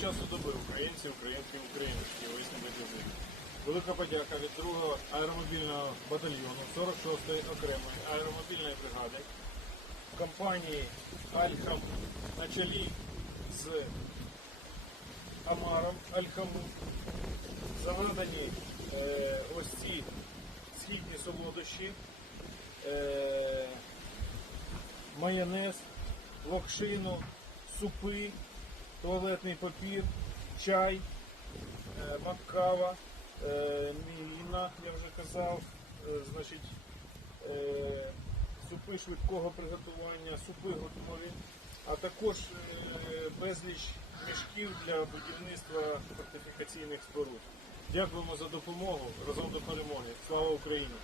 часу доби українці, українки, україночки, весні байдужі. Велика подяка від 2-го аеромобільного батальйону 46-ї окремої аеромобільної бригади компанії Альхам на чолі з Амаром Альхаму заведені е, ось ці східні солодощі, е, майонез, локшину, супи, туалетний папір, чай, е, макава, е, міліна, я вже казав, е, значить, супи швидкого приготування, супи готові, а також безліч мішків для будівництва фортифікаційних споруд. Дякуємо за допомогу. Разом до перемоги. Слава Україні!